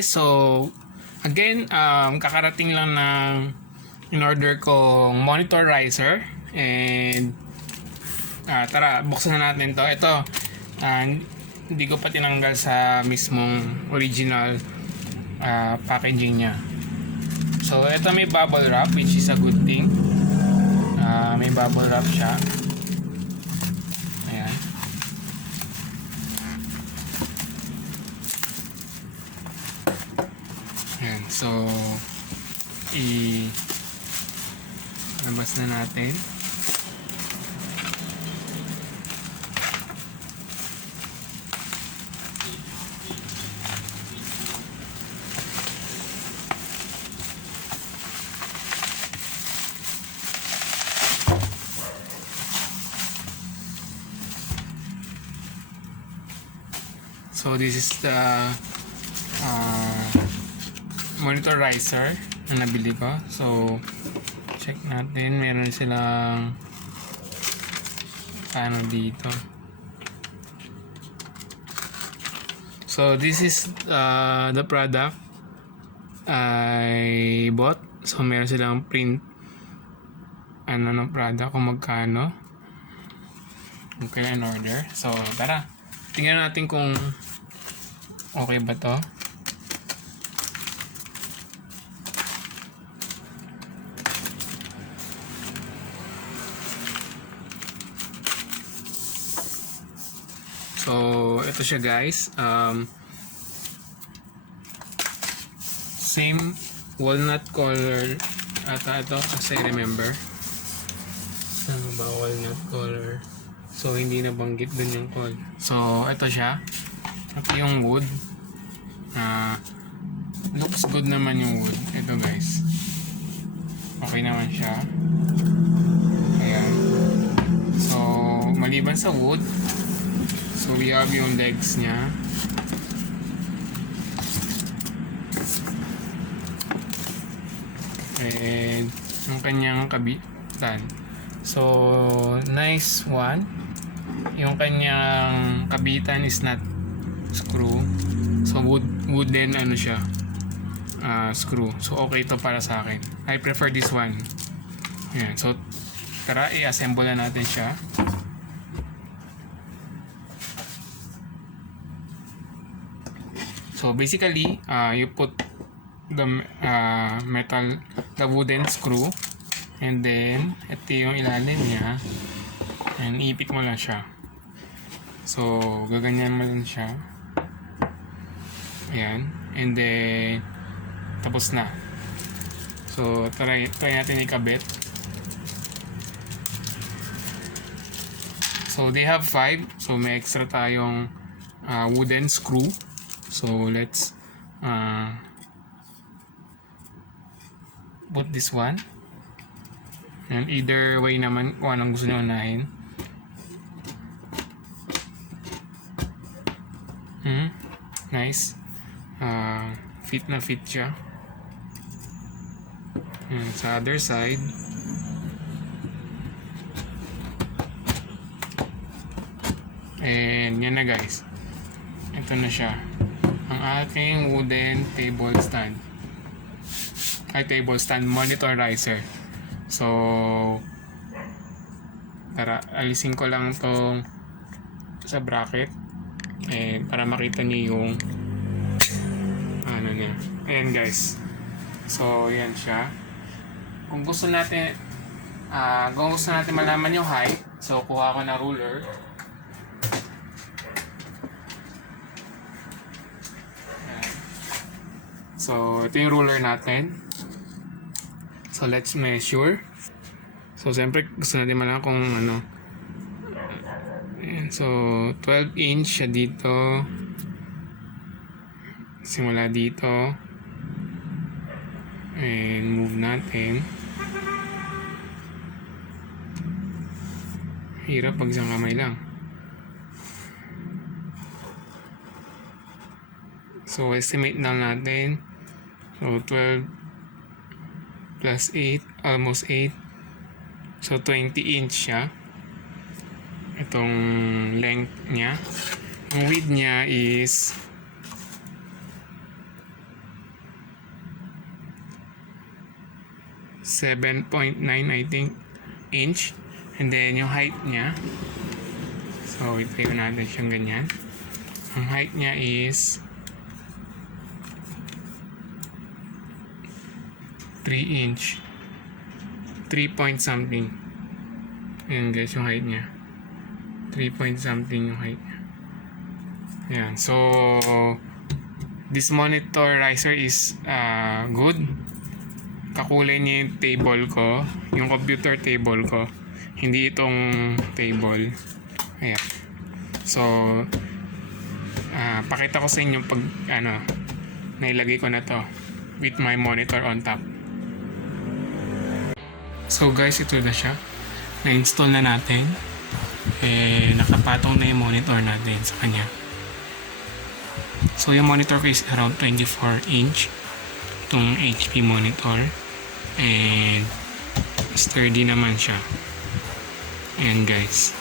guys, so again, kakarating lang ng in-order kong monitor riser and tara, buksan na natin to. Ito, hindi ko pa tinanggal sa mismong original packaging nya. So ito may bubble wrap, which is a good thing. May bubble wrap siya. Ayan. Ayan, so labas na natin. So this is the monitor riser na nabili ko. So check natin, meron silang paano dito. So this is the product I bought. So meron silang print ng product kung magkano, kung kailan order. So tara, tingnan natin kung okay ba to. So ito siya guys, same walnut color ata ito, as I remember. Ano ba, walnut color? So hindi nabanggit dun yung call. So ito siya, ito yung wood. Looks good naman yung wood. Ito guys, okay naman siya. Ayan. So maliban sa wood, so we have yung legs niya. And yung kanyang kabitan. So nice one. Yung kanyang kabitan is not screw. So wooden ano siya, screw. So okay to para sa akin. I prefer this one. Ayan. So tara, i-assemble na natin siya. So basically, you put the the wooden screw, and then ito yung ilalim niya, and ipit mo lang siya. So gaganyan mo lang siya. Ayan, and then tapos na. So try natin ikabit. So they have 5, so may extra tayong wooden screw. So let's put this one, and either way naman kung anong gusto nyo unahin. Nice. Fit na fit siya. Sa other side, and yan na guys, ito na siya ang aking wooden table stand monitor riser. So tara, alisin ko lang tong sa bracket, para makita niyo yung ano niya. Ayan guys, so yan siya. Kung gusto natin malaman yung height, so kuha ko na ruler. So ito yung ruler natin. So let's measure. So siyempre gusto natin malaman kung ano. Ayan, so 12 inch siya dito. Simula dito. And move natin. Hirap pag isang kamay lang. So estimate lang natin. So 12 plus 8, almost 8. So 20 inch siya. Itong length niya. Yung width niya is 7.9 I think inch. And then yung height niya, so itayo natin siyang ganyan. Ang height niya is 3 inch. 3 point something. Ayan guys yung height niya. 3 point something yung height niya. Ayan. So this monitorizer is good. Kakulay niya yung table ko, yung computer table ko, hindi itong table. Ayan. So pakita ko sa inyo pag nailagay ko na to with my monitor on top. So guys, ito na siya. Na-install na natin. Nakapatong na yung monitor natin sa kanya. So yung monitor ko is around 24 inch. Itong HP monitor. And sturdy naman siya. Ayan guys.